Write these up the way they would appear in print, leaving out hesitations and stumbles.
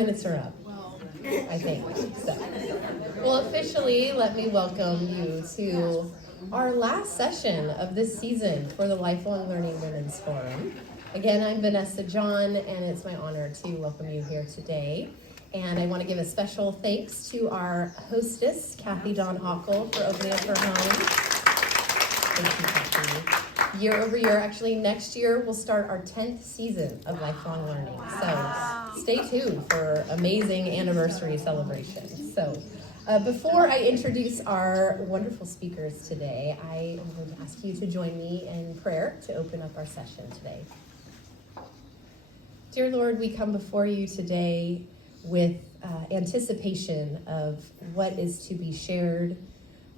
minutes are up, I think. So, well, officially, let me welcome you to our last session of this season for the Lifelong Learning Women's Forum. Again, I'm Vanessa John, and it's my honor to welcome you here today. And I want to give a special thanks to our hostess, Kathy Dawn Hockle, for opening up her home. Thank you, Kathy. Year over year, actually next year, we'll start our 10th season of Lifelong Learning. So stay tuned for amazing anniversary celebrations. So before I introduce our wonderful speakers today, I am going to ask you to join me in prayer to open up our session today. Dear Lord, we come before you today with anticipation of what is to be shared.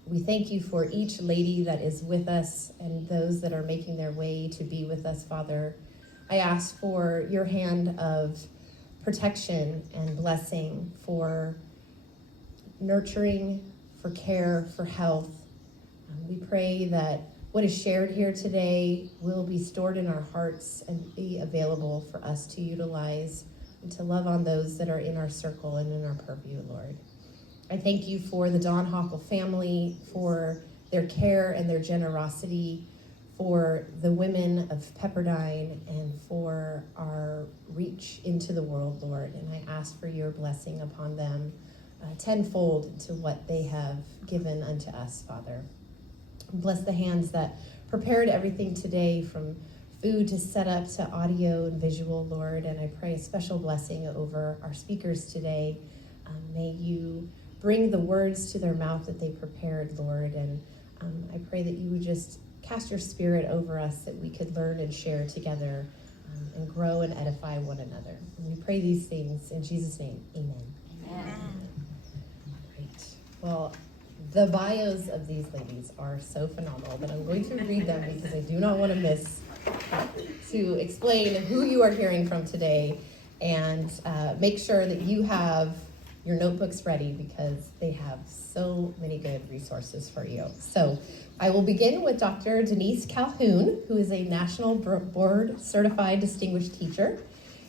We thank you for each lady that is with us and those that are making their way to be with us, Father. I ask for your hand of protection and blessing for nurturing, for care, for health. We pray that what is shared here today will be stored in our hearts and be available for us to utilize and to love on those that are in our circle and in our purview, Lord. I thank you for the Dawn Hockle family, for their care and their generosity, for the women of Pepperdine, and for our reach into the world, Lord. And I ask for your blessing upon them tenfold to what they have given unto us, Father. Bless the hands that prepared everything today, from food to setup to audio and visual, Lord. And I pray a special blessing over our speakers today. May you bring the words to their mouth that they prepared, Lord. And I pray that you would just cast your spirit over us, that we could learn and share together and grow and edify one another. And we pray these things in Jesus' name. Amen. Amen. Great. Well, the bios of these ladies are so phenomenal that I'm going to read them because I do not want to miss to explain who you are hearing from today, and make sure that you have your notebooks ready because they have so many good resources for you. So I will begin with Dr. Denise Calhoun, who is a National Board Certified Distinguished Teacher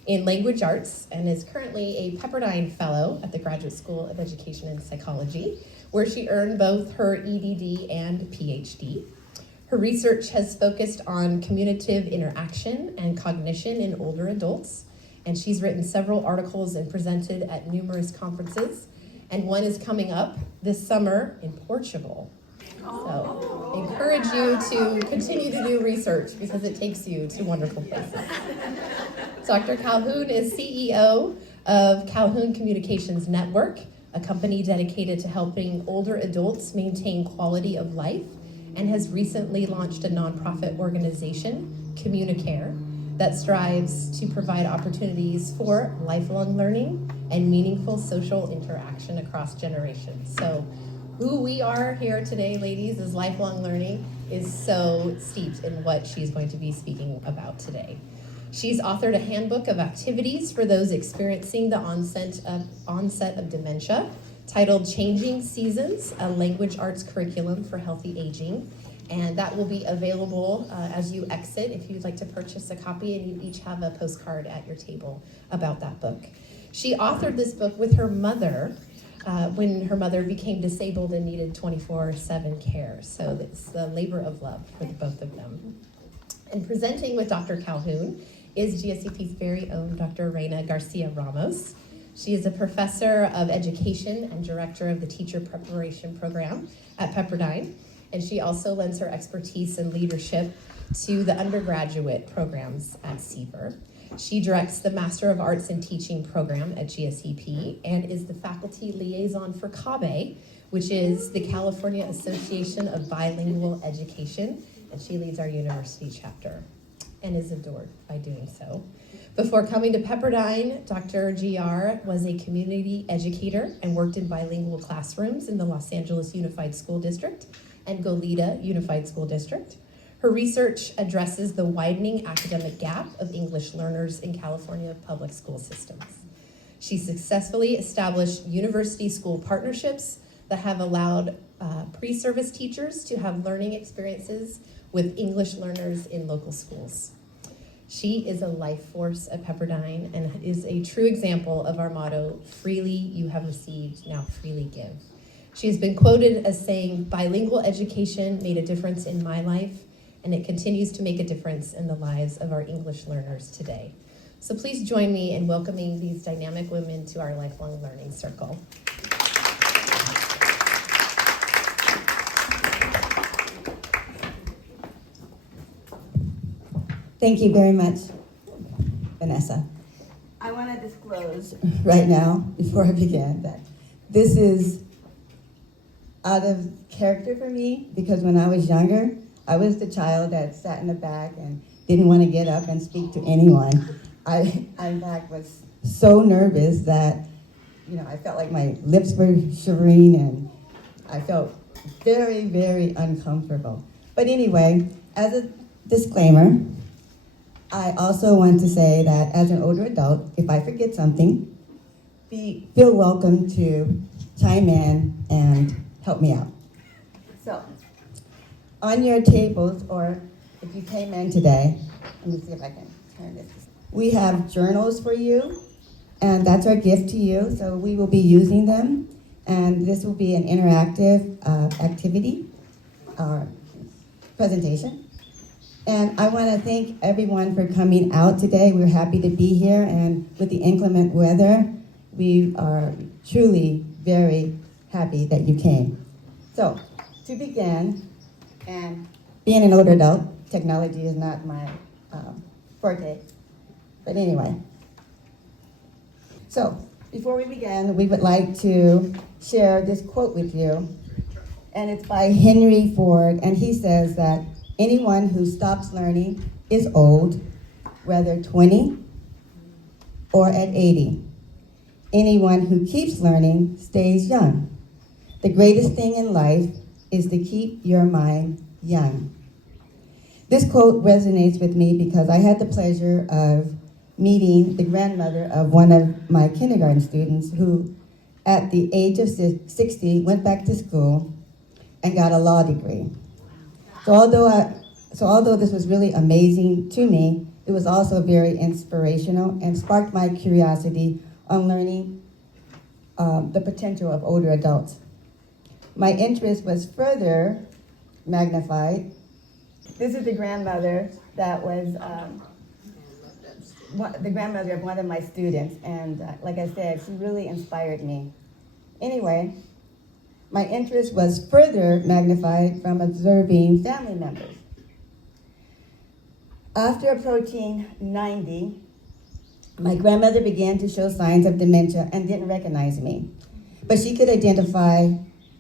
in Language Arts and is currently a Pepperdine Fellow at the Graduate School of Education and Psychology, where she earned both her EDD and PhD. Her research has focused on communicative interaction and cognition in older adults, and she's written several articles and presented at numerous conferences, and one is coming up this summer in Portugal. So I encourage you to continue to do research because it takes you to wonderful places. Dr. Calhoun is CEO of Calhoun Communications Network, a company dedicated to helping older adults maintain quality of life, and has recently launched a nonprofit organization, Communicare, that strives to provide opportunities for lifelong learning and meaningful social interaction across generations. So who we are here today, ladies, is lifelong learning is so steeped in what she's going to be speaking about today. She's authored a handbook of activities for those experiencing the onset of dementia, titled Changing Seasons, a language arts curriculum for healthy aging. And that will be available as you exit if you'd like to purchase a copy, and you each have a postcard at your table about that book. She authored this book with her mother when her mother became disabled and needed 24/7 care. So it's the labor of love for the both of them. And presenting with Dr. Calhoun is GSEP's very own Dr. Reina Garcia Ramos. She is a professor of education and director of the teacher preparation program at Pepperdine. And she also lends her expertise and leadership to the undergraduate programs at CBER. She directs the Master of Arts in Teaching program at GSEP and is the faculty liaison for CABE, which is the California Association of Bilingual Education, and she leads our university chapter and is adored by doing so. Before coming to Pepperdine, Dr. GR was a community educator and worked in bilingual classrooms in the Los Angeles Unified School District and Goleta Unified School District. Her research addresses the widening academic gap of English learners in California public school systems. She successfully established university school partnerships that have allowed pre-service teachers to have learning experiences with English learners in local schools. She is a life force at Pepperdine and is a true example of our motto, freely you have received, now freely give. She has been quoted as saying, bilingual education made a difference in my life, and it continues to make a difference in the lives of our English learners today. So please join me in welcoming these dynamic women to our lifelong learning circle. Thank you very much, Vanessa. I want to disclose right now, before I begin, that this is out of character for me, because when I was younger, I was the child that sat in the back and didn't want to get up and speak to anyone. I in fact, was so nervous that, I felt like my lips were shivering and I felt very, very uncomfortable. But anyway, as a disclaimer, I also want to say that as an older adult, if I forget something, feel welcome to chime in and help me out. So, on your tables, or if you came in today, let me see if I can turn this. We have journals for you, and that's our gift to you, so we will be using them, and this will be an interactive activity, or presentation. And I want to thank everyone for coming out today. We're happy to be here, and with the inclement weather, we are truly very happy that you came. So, to begin, and being an older adult, technology is not my forte, but anyway. So, before we begin, we would like to share this quote with you, and it's by Henry Ford, and he says that anyone who stops learning is old, whether 20 or at 80. Anyone who keeps learning stays young. The greatest thing in life is to keep your mind young. This quote resonates with me because I had the pleasure of meeting the grandmother of one of my kindergarten students who, at the age of 60, went back to school and got a law degree. So although this was really amazing to me, it was also very inspirational and sparked my curiosity on learning the potential of older adults. My interest was further magnified. This is the grandmother that was the grandmother of one of my students, and like I said, she really inspired me. Anyway, my interest was further magnified from observing family members. After approaching 90, my grandmother began to show signs of dementia and didn't recognize me, but she could identify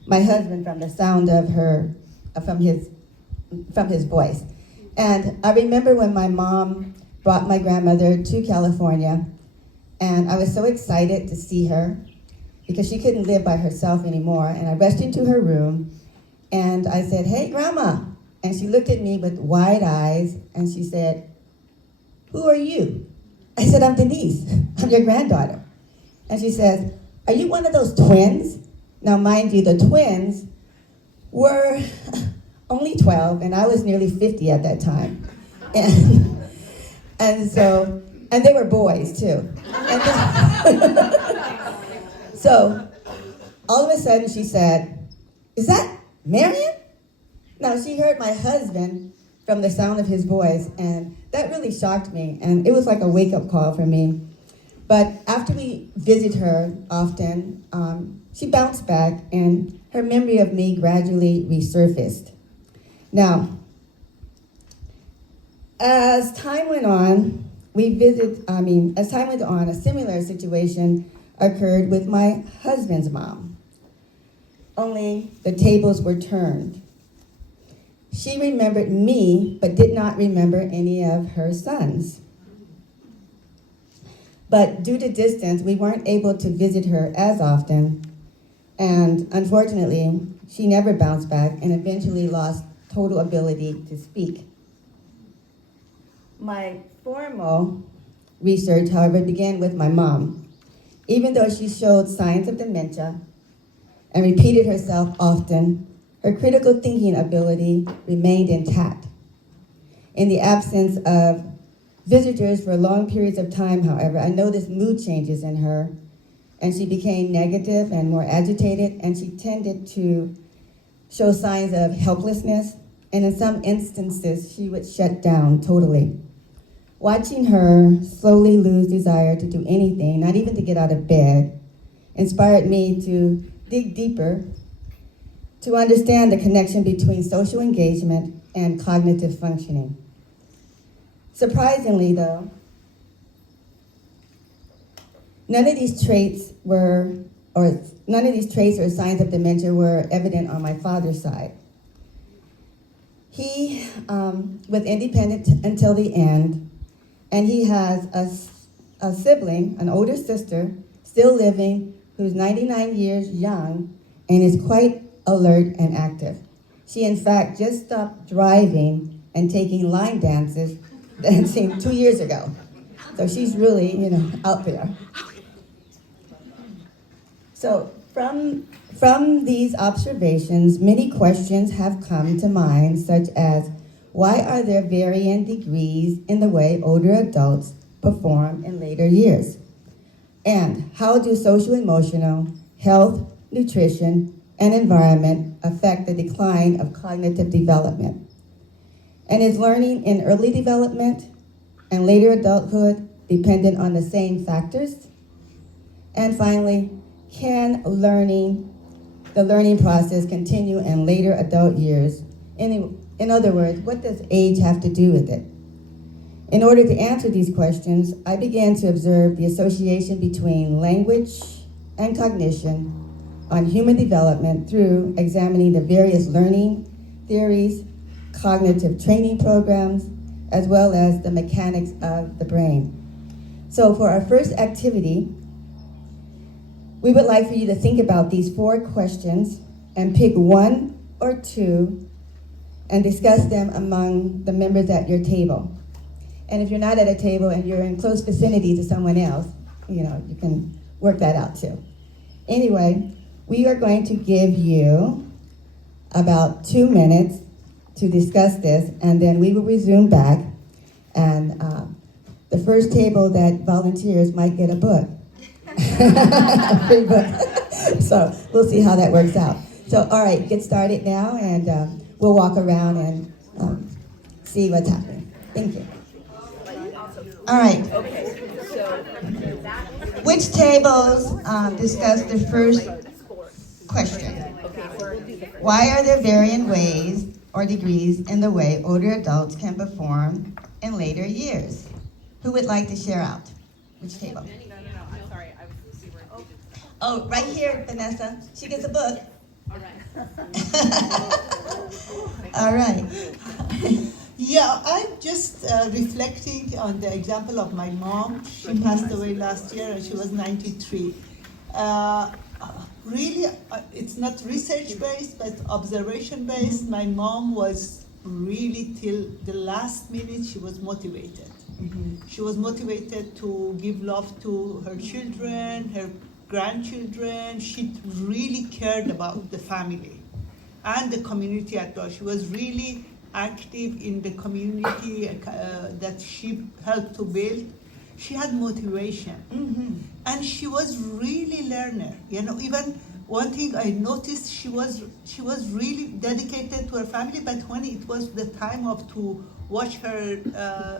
my husband from the sound of from his voice. And I remember when my mom brought my grandmother to California, and I was so excited to see her because she couldn't live by herself anymore. And I rushed into her room and I said, "Hey, Grandma." And she looked at me with wide eyes and she said, "Who are you?" I said, "I'm Denise. I'm your granddaughter." And she says, "Are you one of those twins?" Now, mind you, the twins were only 12, and I was nearly 50 at that time. And they were boys, too. So, all of a sudden, she said, "Is that Marion?" Now, she heard my husband from the sound of his voice, and that really shocked me, and it was like a wake-up call for me. But after we visit her often, she bounced back, and her memory of me gradually resurfaced. Now, as time went on, a similar situation occurred with my husband's mom. Only the tables were turned. She remembered me, but did not remember any of her sons. But due to distance, we weren't able to visit her as often, and unfortunately, she never bounced back and eventually lost total ability to speak. My formal research, however, began with my mom. Even though she showed signs of dementia and repeated herself often, her critical thinking ability remained intact. In the absence of visitors for long periods of time, however, I noticed mood changes in her, and she became negative and more agitated, and she tended to show signs of helplessness, and in some instances, she would shut down totally. Watching her slowly lose desire to do anything, not even to get out of bed, inspired me to dig deeper to understand the connection between social engagement and cognitive functioning. Surprisingly, though, none of these traits or signs of dementia were evident on my father's side. He was independent until the end, and he has a sibling, an older sister, still living, who's 99 years young and is quite alert and active. She, in fact, just stopped driving and taking line dancing 2 years ago. So she's really, out there. So from these observations, many questions have come to mind, such as, why are there varying degrees in the way older adults perform in later years? And how do social emotional, health, nutrition, and environment affect the decline of cognitive development? And is learning in early development and later adulthood dependent on the same factors? And finally, can the learning process continue in later adult years? In other words, what does age have to do with it? In order to answer these questions, I began to observe the association between language and cognition on human development through examining the various learning theories, cognitive training programs, as well as the mechanics of the brain. So for our first activity, we would like for you to think about these 4 questions and pick 1 or 2 and discuss them among the members at your table. And if you're not at a table and you're in close vicinity to someone else, you can work that out too. Anyway, we are going to give you about 2 minutes to discuss this, and then we will resume back. And the first table that volunteers might get a book. A free book. So we'll see how that works out. So, all right, get started now, and we'll walk around and see what's happening. Thank you. All right. Which tables discuss the first question? Why are there varying ways or degrees in the way older adults can perform in later years? Who would like to share out? Which table? No, I'm sorry. I was super confused. Oh, right here, Vanessa. She gets a book. All right. All right. Yeah, I'm just reflecting on the example of my mom. She passed away last year and she was 93. Really, it's not research-based, but observation-based. My mom was really, till the last minute, she was motivated. She was motivated to give love to her children, her grandchildren. She really cared about the family and the community at large. She was really active in the community that she helped to build. She had motivation, and she was really learner. Even one thing I noticed, she was really dedicated to her family. But when it was the time to watch her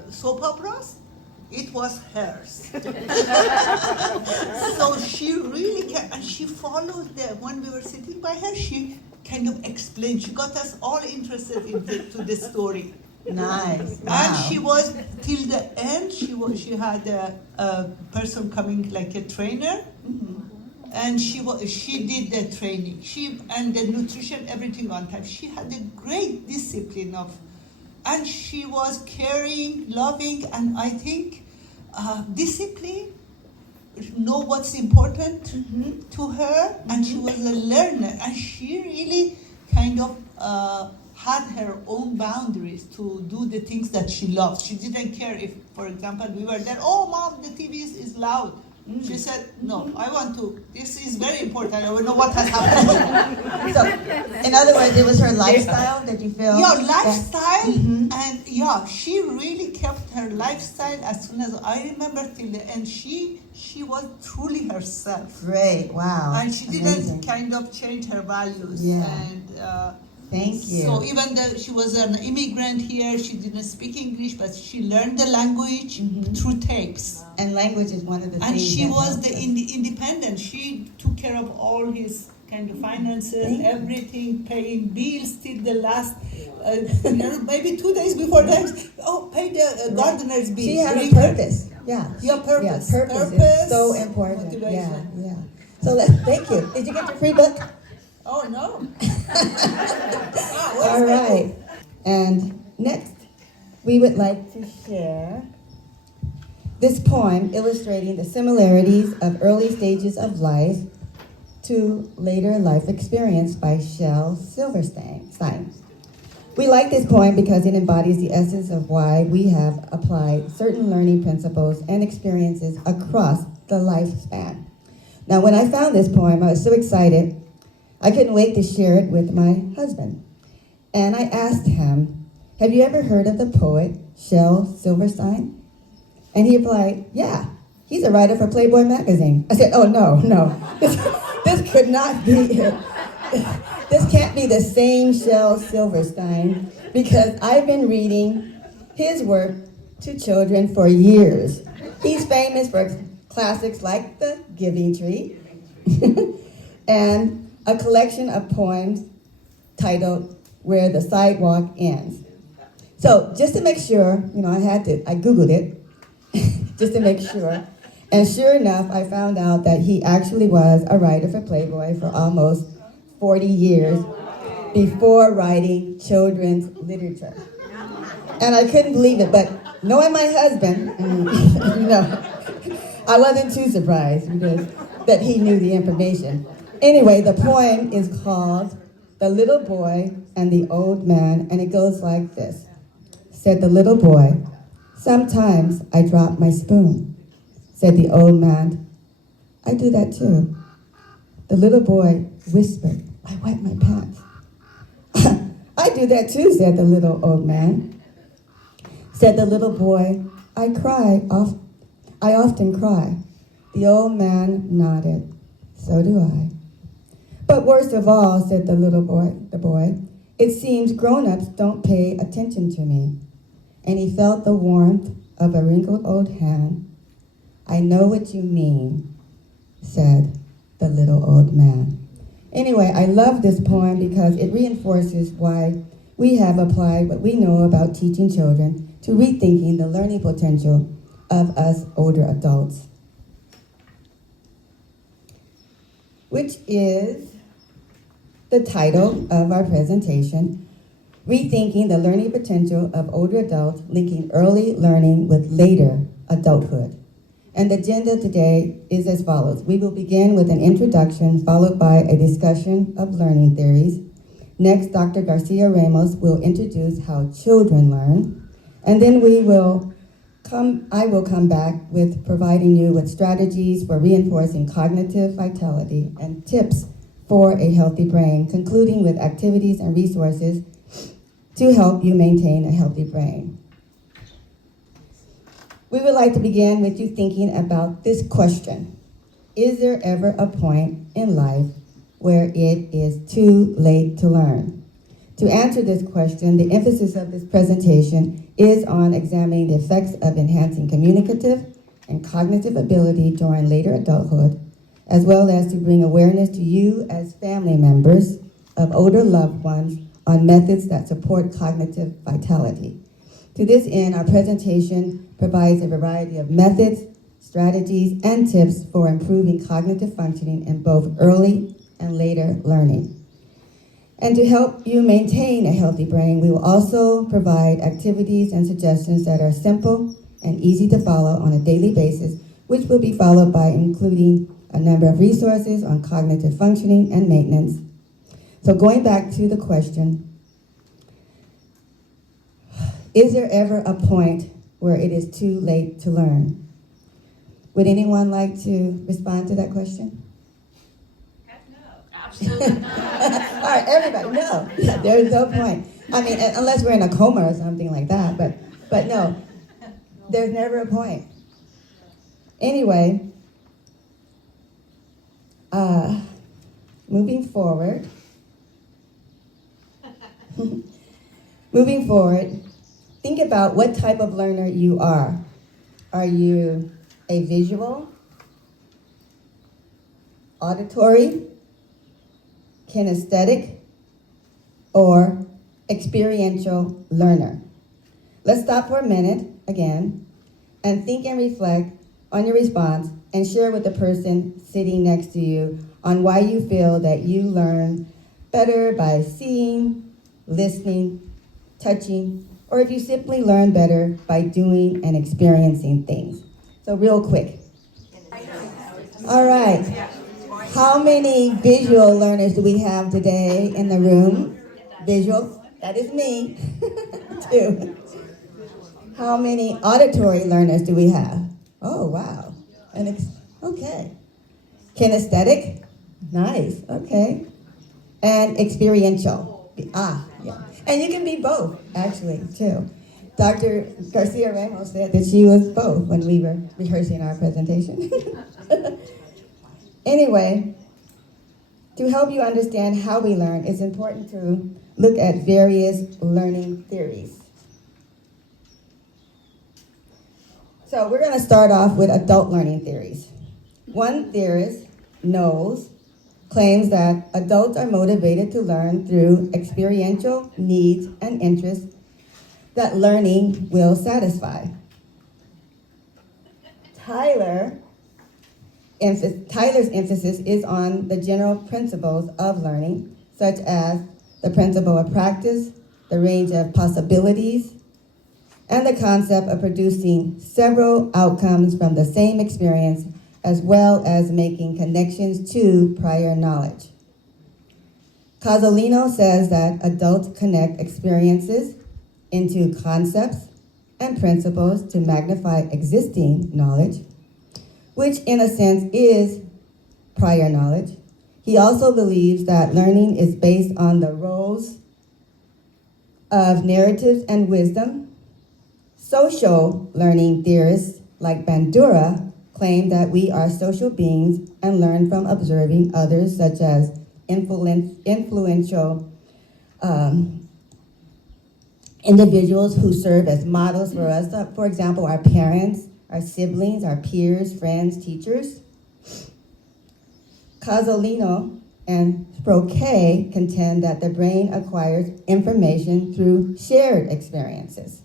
soap operas, it was hers. So she really cared, and she followed when we were sitting by her, she kind of explained. She got us all interested into the story. Nice. Wow. And she was, till the end, she had a person coming like a trainer, and she did the training. And the nutrition, everything on time. She had a great discipline and she was caring, loving, and I think discipline, know what's important to her, and she was a learner, and she really kind of had her own boundaries to do the things that she loved. She didn't care if, for example, we were there, oh mom, the TV is loud. She said, no, I want to, this is very important, I want to know what has happened. So, in other words, it was her lifestyle that you feel? Yeah, lifestyle, Mhm. and yeah, she really kept her lifestyle as soon as, I remember till the end, she was truly herself. Great, wow. And she didn't Amazing. kind of change her values. Yeah. And Thank you. so even though she was an immigrant here, she didn't speak English, but she learned the language Mhm. through tapes. And language is one of the And things she that was helps the us. independent. She took care of all his kind of finances, Thank you. everything, paying bills till the last, maybe 2 days before that. Oh, pay the gardener's bill. She had a Bring her- purpose, yeah. Yeah, purpose. Yeah, purpose is Purpose, so important, yeah, motivation. yeah. So thank you. Did you get your free book? Oh, no. All right. And next, we would like to share this poem illustrating the similarities of early stages of life to later life experience by Shel Silverstein. We like this poem because it embodies the essence of why we have applied certain learning principles and experiences across the lifespan. Now, when I found this poem, I was so excited, I couldn't wait to share it with my husband. And I asked him, have you ever heard of the poet Shel Silverstein? And he replied, yeah, he's a writer for Playboy magazine. I said, oh, no, this could not be it. This can't be the same Shel Silverstein because I've been reading his work to children for years. He's famous for classics like The Giving Tree and a collection of poems titled Where the Sidewalk Ends. So just to make sure, I Googled it just to make sure. And sure enough, I found out that he actually was a writer for Playboy for almost 40 years before writing children's literature. And I couldn't believe it, but knowing my husband, I wasn't too surprised because that he knew the information. Anyway, the poem is called The Little Boy and the Old Man, and it goes like this. Said the little boy, sometimes I drop my spoon. Said the old man, I do that too. The little boy whispered, I wet my pants. I do that too, said the little old man. Said the little boy, I often cry. The old man nodded, so do I. But worst of all, said the boy, it seems grown-ups don't pay attention to me. And he felt the warmth of a wrinkled old hand. I know what you mean, said the little old man. Anyway, I love this poem because it reinforces why we have applied what we know about teaching children to rethinking the learning potential of us older adults, which is the title of our presentation, Rethinking the Learning Potential of Older Adults, Linking Early Learning with Later Adulthood. And the agenda today is as follows. We will begin with an introduction followed by a discussion of learning theories. Next, Dr. Garcia Ramos will introduce how children learn. And then I will come back with providing you with strategies for reinforcing cognitive vitality and tips for a healthy brain, concluding with activities and resources to help you maintain a healthy brain. We would like to begin with you thinking about this question. Is there ever a point in life where it is too late to learn? To answer this question, the emphasis of this presentation is on examining the effects of enhancing communicative and cognitive ability during later adulthood, as well as to bring awareness to you as family members of older loved ones on methods that support cognitive vitality. To this end, our presentation provides a variety of methods, strategies, and tips for improving cognitive functioning in both early and later learning. And to help you maintain a healthy brain, we will also provide activities and suggestions that are simple and easy to follow on a daily basis, which will be followed by including a number of resources on cognitive functioning and maintenance. So going back to the question, is there ever a point where it is too late to learn? Would anyone like to respond to that question? Absolutely not. All right, everybody, no, there's no point. I mean, unless we're in a coma or something like that, but no, there's never a point. Anyway, moving forward, think about what type of learner you are. Are you a visual, auditory, kinesthetic, or experiential learner? Let's stop for a minute again and think and reflect on your response and share with the person sitting next to you on why you feel that you learn better by seeing, listening, touching, or if you simply learn better by doing and experiencing things. So real quick. All right. How many visual learners do we have today in the room? Visual? That is me. 2. How many auditory learners do we have? Oh, wow. Okay. Kinesthetic? Nice. Okay. And experiential? Yeah. And you can be both, actually, too. Dr. Garcia Ramos said that she was both when we were rehearsing our presentation. Anyway, to help you understand how we learn, it's important to look at various learning theories. So we're going to start off with adult learning theories. One theorist, Knowles, claims that adults are motivated to learn through experiential needs and interests that learning will satisfy. Tyler's emphasis is on the general principles of learning, such as the principle of practice, the range of possibilities, and the concept of producing several outcomes from the same experience, as well as making connections to prior knowledge. Casalino says that adults connect experiences into concepts and principles to magnify existing knowledge, which in a sense is prior knowledge. He also believes that learning is based on the roles of narratives and wisdom. Social learning theorists like Bandura claim that we are social beings and learn from observing others, such as influential individuals who serve as models for us. For example, our parents, our siblings, our peers, friends, teachers. Casalino and Froquet contend that the brain acquires information through shared experiences,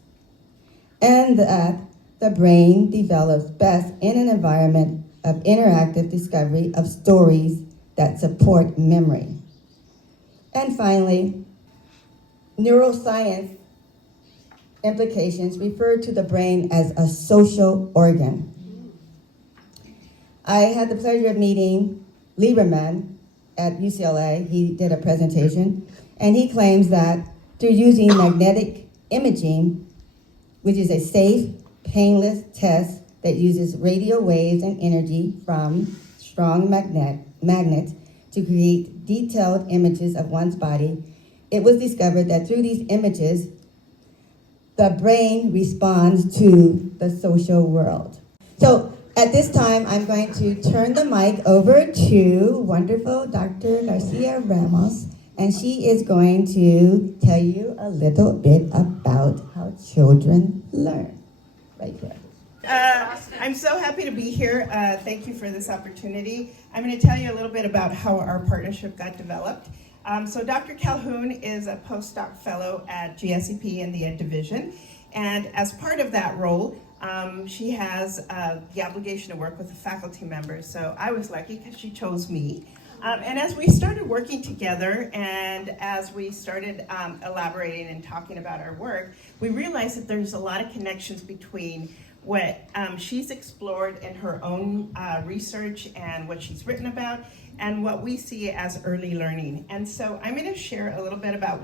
and that the brain develops best in an environment of interactive discovery of stories that support memory. And finally, neuroscience implications refer to the brain as a social organ. I had the pleasure of meeting Lieberman at UCLA. He did a presentation, and he claims that through using magnetic imaging, which is a safe, painless test that uses radio waves and energy from strong magnets to create detailed images of one's body, it was discovered that through these images, the brain responds to the social world. So at this time, I'm going to turn the mic over to wonderful Dr. Garcia Ramos, and she is going to tell you a little bit about how children learn. Right here. I'm so happy to be here. Thank you for this opportunity. I'm going to tell you a little bit about how our partnership got developed. So Dr. Calhoun is a postdoc fellow at GSEP in the Ed Division. And as part of that role, she has the obligation to work with the faculty members. So I was lucky because she chose me. And as we started working together and as we started elaborating and talking about our work, we realized that there's a lot of connections between what she's explored in her own research and what she's written about, and what we see as early learning. And so I'm going to share a little bit about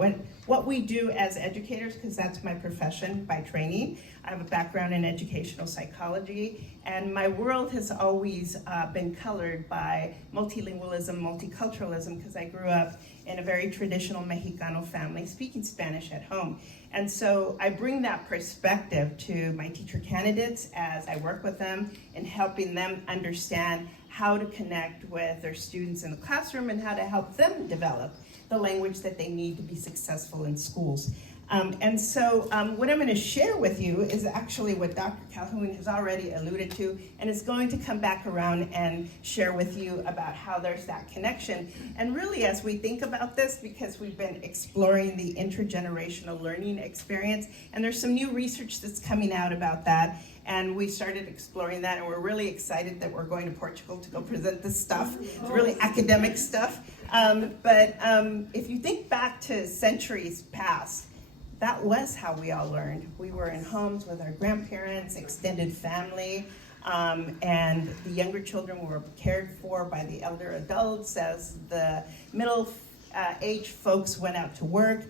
what we do as educators, because that's my profession by training. I have a background in educational psychology, and my world has always been colored by multilingualism, multiculturalism, because I grew up in a very traditional Mexicano family speaking Spanish at home. And so I bring that perspective to my teacher candidates as I work with them in helping them understand how to connect with their students in the classroom and how to help them develop the language that they need to be successful in schools. And so what I'm going to share with you is actually what Dr. Calhoun has already alluded to, and is going to come back around and share with you about how there's that connection. And really, as we think about this, because we've been exploring the intergenerational learning experience, and there's some new research that's coming out about that, and we started exploring that, and we're really excited that we're going to Portugal to go present this stuff. It's really academic stuff. But if you think back to centuries past, that was how we all learned. We were in homes with our grandparents, extended family, and the younger children were cared for by the elder adults as the middle-aged folks went out to work.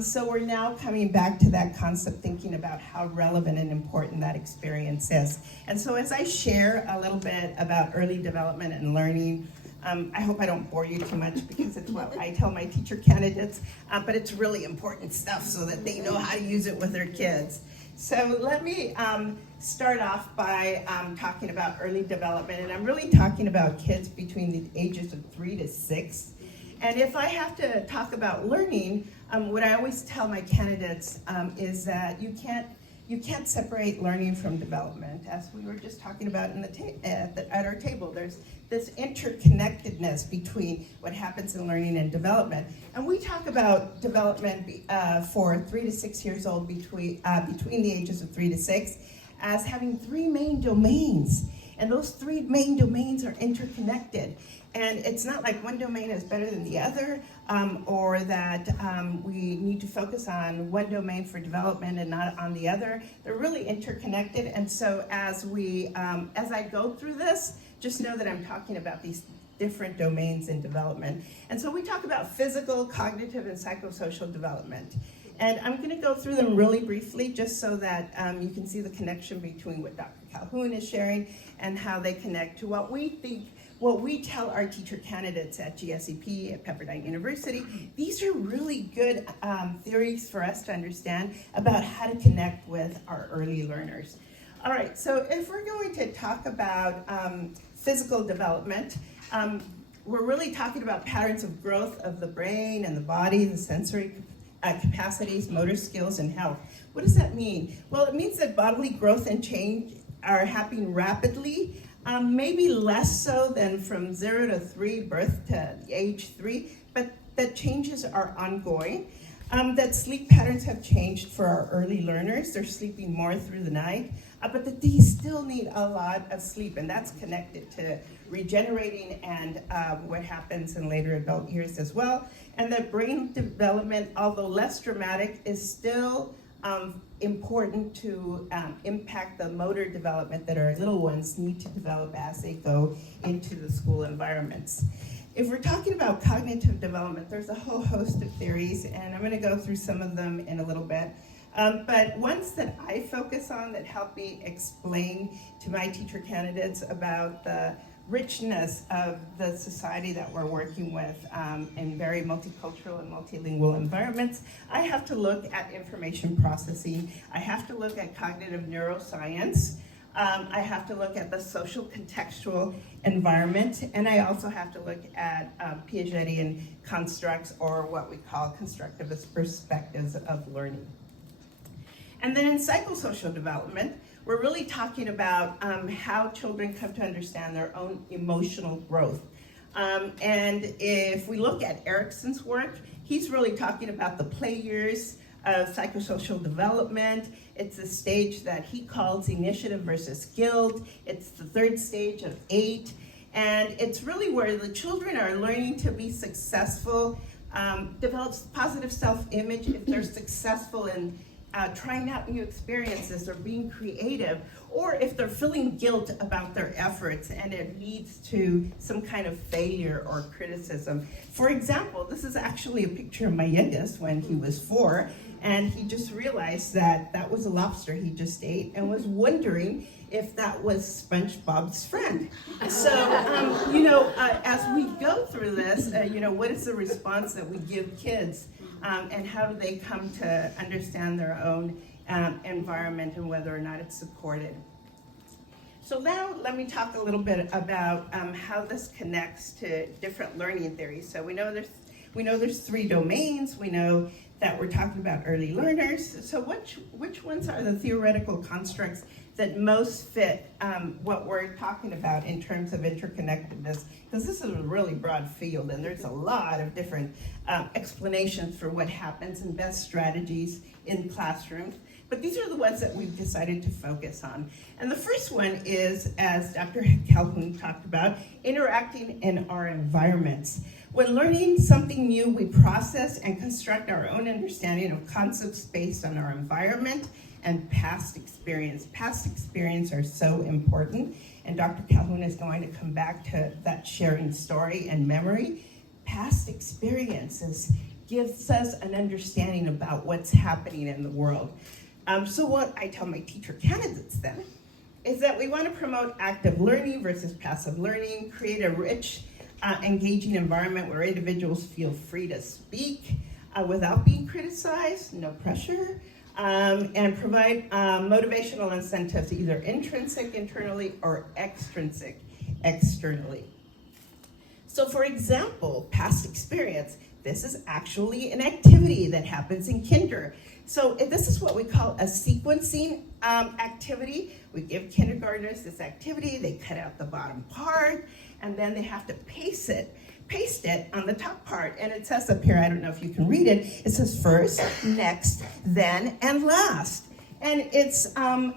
So we're now coming back to that concept, thinking about how relevant and important that experience is. And so as I share a little bit about early development and learning, I hope I don't bore you too much because it's what I tell my teacher candidates, but it's really important stuff so that they know how to use it with their kids. So let me start off by talking about early development, and I'm really talking about kids between the ages of 3 to 6. And if I have to talk about learning, what I always tell my candidates is that you can't separate learning from development. As we were just talking about at our table, there's this interconnectedness between what happens in learning and development. And we talk about development for 3 to 6 years old between the ages of 3 to 6 as having 3 main domains. And those 3 main domains are interconnected. And it's not like one domain is better than the other, or that we need to focus on one domain for development and not on the other. They're really interconnected. And so as I go through this, just know that I'm talking about these different domains in development. And so we talk about physical, cognitive, and psychosocial development. And I'm going to go through them really briefly just so that you can see the connection between what Dr. Calhoun is sharing and how they connect to what we tell our teacher candidates at GSEP, at Pepperdine University. These are really good theories for us to understand about how to connect with our early learners. All right, so if we're going to talk about physical development, we're really talking about patterns of growth of the brain and the body, the sensory capacities, motor skills, and health. What does that mean? Well, it means that bodily growth and change are happening rapidly, maybe less so than from 0 to 3, birth to age 3, but that changes are ongoing. That sleep patterns have changed for our early learners. They're sleeping more through the night, but that they still need a lot of sleep, and that's connected to regenerating and what happens in later adult years as well. And that brain development, although less dramatic, is still important to impact the motor development that our little ones need to develop as they go into the school environments. If we're talking about cognitive development, there's a whole host of theories, and I'm going to go through some of them in a little bit. But ones that I focus on that help me explain to my teacher candidates about the richness of the society that we're working with in very multicultural and multilingual environments, I have to look at information processing. I have to look at cognitive neuroscience. I have to look at the social contextual environment, and I also have to look at Piagetian constructs, or what we call constructivist perspectives of learning. And then in psychosocial development, we're really talking about how children come to understand their own emotional growth. And if we look at Erickson's work, he's really talking about the play years of psychosocial development. It's a stage that he calls initiative versus guilt. It's the 3rd stage of 8. And it's really where the children are learning to be successful, develops positive self-image if they're successful trying out new experiences or being creative, or if they're feeling guilt about their efforts and it leads to some kind of failure or criticism. For example, this is actually a picture of my youngest when he was 4, and he just realized that that was a lobster he just ate and was wondering if that was SpongeBob's friend. So, as we go through this, what is the response that we give kids, and how do they come to understand their own environment and whether or not it's supported? So now let me talk a little bit about how this connects to different learning theories. So we know there's 3 domains. We know that we're talking about early learners. So which ones are the theoretical constructs that most fit what we're talking about in terms of interconnectedness? Because this is a really broad field, and there's a lot of different explanations for what happens and best strategies in classrooms. But these are the ones that we've decided to focus on. And the first one is, as Dr. Calhoun talked about, interacting in our environments. When learning something new, we process and construct our own understanding of concepts based on our environment and past experience. Past experience are so important, and Dr. Calhoun is going to come back to that sharing story and memory. Past experiences gives us an understanding about what's happening in the world. So what I tell my teacher candidates then is that we want to promote active learning versus passive learning, create a rich, engaging environment where individuals feel free to speak without being criticized, no pressure, and provide motivational incentives, either intrinsic internally or extrinsic externally. So for example, past experience, this is actually an activity that happens in kinder. So this is what we call a sequencing activity. We give kindergartners this activity, they cut out the bottom part, and then they have to paste it on the top part. And it says up here, I don't know if you can read it, it says first, next, then, and last. And it's, can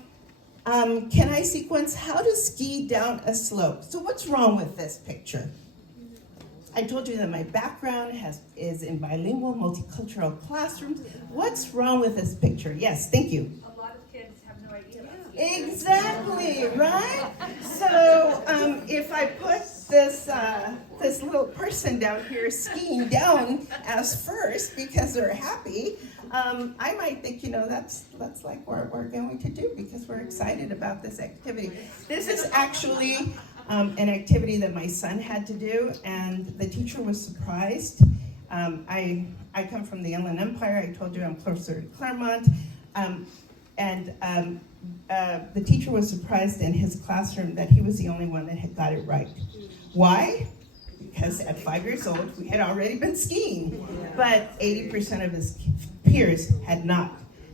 I sequence how to ski down a slope? So what's wrong with this picture? I told you that my background is in bilingual, multicultural classrooms. What's wrong with this picture? Yes, thank you. A lot of kids have no idea about Exactly, right? So if I put this little person down here skiing down as first because they're happy, I might think, that's like what we're going to do because we're excited about this activity. This is actually an activity that my son had to do, and the teacher was surprised. I come from the Inland Empire. I told you I'm closer to Claremont. The teacher was surprised in his classroom that he was the only one that had got it right. Why? Because at 5 years old, we had already been skiing, but 80% of his peers had not.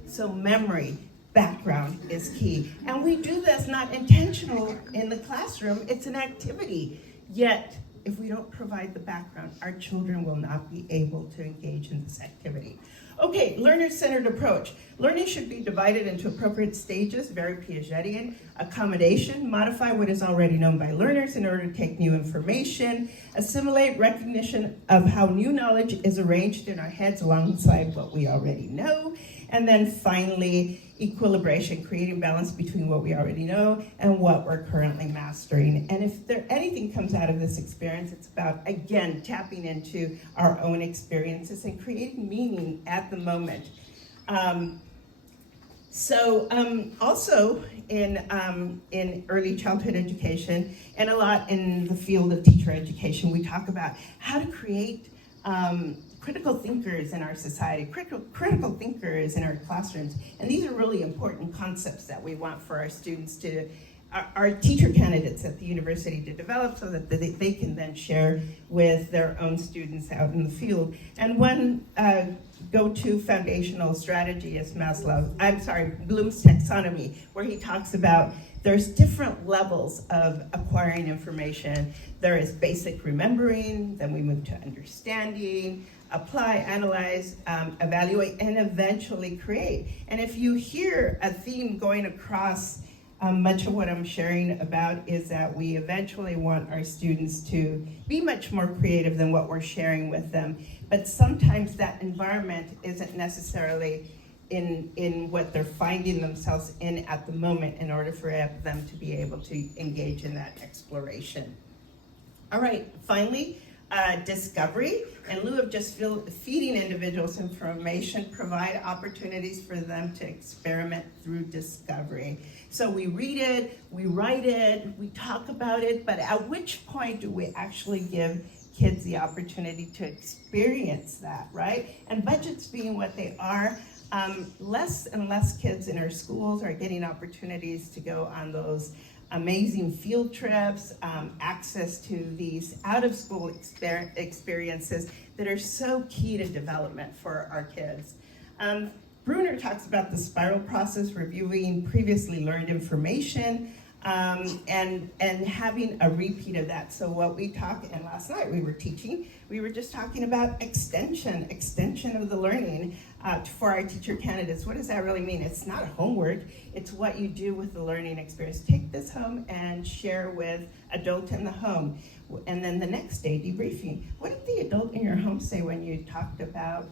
So memory, background is key. And we do this not intentional in the classroom, it's an activity. Yet, if we don't provide the background, our children will not be able to engage in this activity. Okay, learner-centered approach. Learning should be divided into appropriate stages, very Piagetian. Accommodation, modify what is already known by learners in order to take new information. Assimilate, recognition of how new knowledge is arranged in our heads alongside what we already know. And then finally, equilibration, creating balance between what we already know and what we're currently mastering. And if anything comes out of this experience, it's about, again, tapping into our own experiences and creating meaning at the moment. Also in early childhood education, and a lot in the field of teacher education, we talk about how to create critical thinkers in our society, critical thinkers in our classrooms. And these are really important concepts that we want for our students our teacher candidates at the university to develop so that they can then share with their own students out in the field. And one go-to foundational strategy is Bloom's taxonomy, where he talks about there's different levels of acquiring information. There is basic remembering, then we move to understanding, apply, analyze, evaluate, and eventually create. And if you hear a theme going across much of what I'm sharing about is that we eventually want our students to be much more creative than what we're sharing with them. But sometimes that environment isn't necessarily in what they're finding themselves in at the moment in order for them to be able to engage in that exploration. All right, finally, discovery. In lieu of just feeding individuals information, provide opportunities for them to experiment through discovery. So we read it, we write it, we talk about it, but at which point do we actually give kids the opportunity to experience that, right? And budgets being what they are, less and less kids in our schools are getting opportunities to go on those amazing field trips, access to these out-of-school experiences that are so key to development for our kids. Bruner talks about the spiral process, reviewing previously learned information, and having a repeat of that. So what we talked, and last night we were just talking about extension of the learning for our teacher candidates. What does that really mean? It's not homework, it's what you do with the learning experience. Take this home and share with adult in the home. And then the next day, debriefing. What did the adult in your home say when you talked about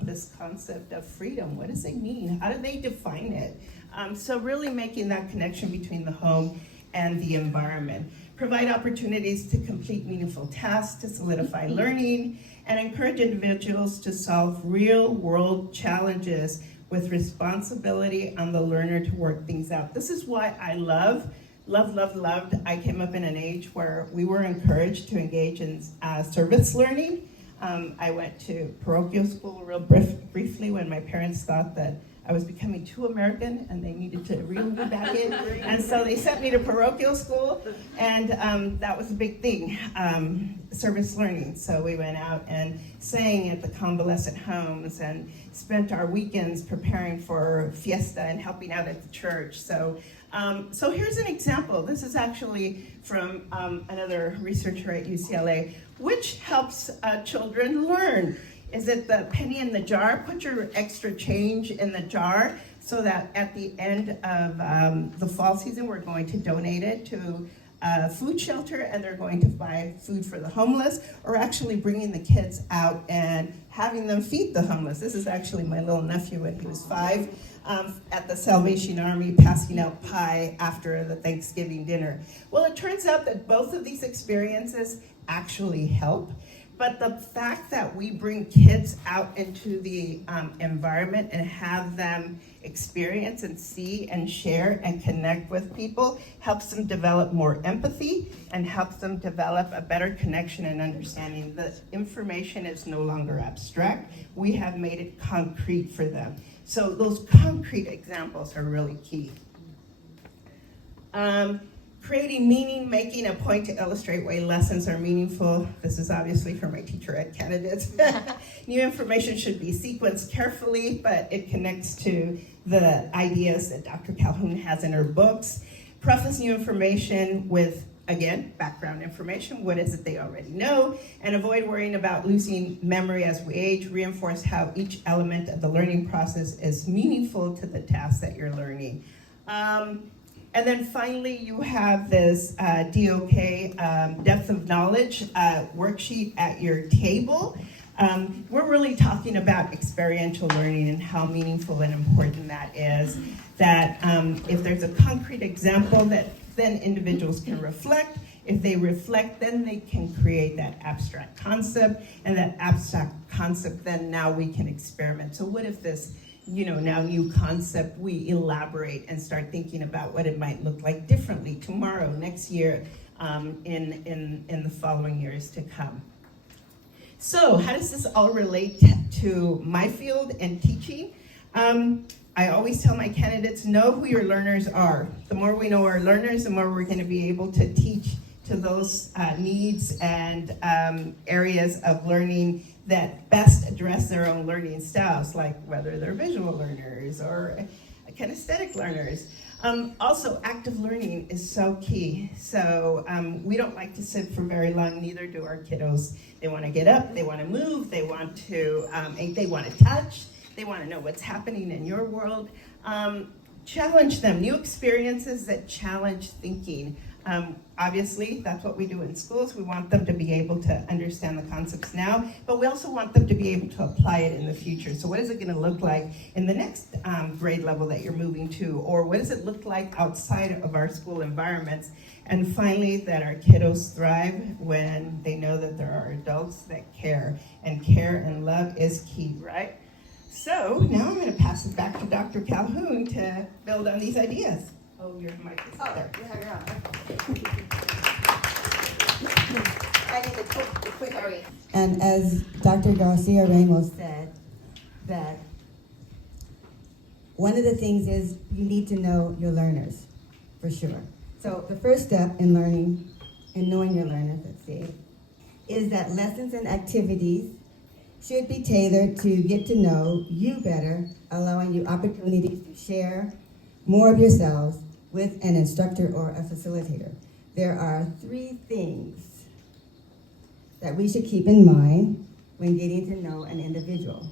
this concept of freedom? What does it mean? How do they define it? So really making that connection between the home and the environment. Provide opportunities to complete meaningful tasks to solidify learning, and encourage individuals to solve real-world challenges with responsibility on the learner to work things out. This is why I loved. I came up in an age where we were encouraged to engage in service learning. I went to parochial school real briefly when my parents thought that I was becoming too American and they needed to reel me back in. And so they sent me to parochial school, and that was a big thing, service learning. So we went out and sang at the convalescent homes and spent our weekends preparing for fiesta and helping out at the church. So here's an example. This is actually from another researcher at UCLA, which helps children learn. Is it the penny in the jar? Put your extra change in the jar so that at the end of the fall season, we're going to donate it to a food shelter, and they're going to buy food for the homeless, or actually bringing the kids out and having them feed the homeless. This is actually my little nephew when he was 5 at the Salvation Army passing out pie after the Thanksgiving dinner. Well, it turns out that both of these experiences actually help. But the fact that we bring kids out into the environment and have them experience and see and share and connect with people helps them develop more empathy and helps them develop a better connection and understanding. The information is no longer abstract. We have made it concrete for them. So those concrete examples are really key. Creating meaning, making a point to illustrate why lessons are meaningful. This is obviously for my teacher ed candidates. New information should be sequenced carefully, but it connects to the ideas that Dr. Calhoun has in her books. Preface new information with, again, background information. What is it they already know? And avoid worrying about losing memory as we age. Reinforce how each element of the learning process is meaningful to the task that you're learning. And then finally, you have this DOK, depth of knowledge worksheet at your table. We're really talking about experiential learning and how meaningful and important that is. That if there's a concrete example, that then individuals can reflect. If they reflect, then they can create that abstract concept, and that abstract concept, then now we can experiment. So what if this now new concept, we elaborate and start thinking about what it might look like differently tomorrow, next year, in the following years to come. So how does this all relate to my field and teaching? I always tell my candidates, know who your learners are. The more we know our learners, the more we're going to be able to teach to those needs and areas of learning that best address their own learning styles, like whether they're visual learners or kinesthetic learners. Also, active learning is so key. So we don't like to sit for very long, neither do our kiddos. They want to get up, they want to move, they want to touch, they want to know what's happening in your world. Challenge them, new experiences that challenge thinking. Obviously, that's what we do in schools. We want them to be able to understand the concepts now, but we also want them to be able to apply it in the future. So what is it going to look like in the next grade level that you're moving to? Or what does it look like outside of our school environments? And finally, that our kiddos thrive when they know that there are adults that care. And care and love is key, right? So now I'm going to pass it back to Dr. Calhoun to build on these ideas. Oh, your mic is there. You have your own. I need the quick hurry. And as Dr. Garcia Ramos said, that one of the things is you need to know your learners, for sure. So the first step in learning and knowing your learners, let's see, is that lessons and activities should be tailored to get to know you better, allowing you opportunities to share more of yourselves with an instructor or a facilitator. There are 3 things that we should keep in mind when getting to know an individual.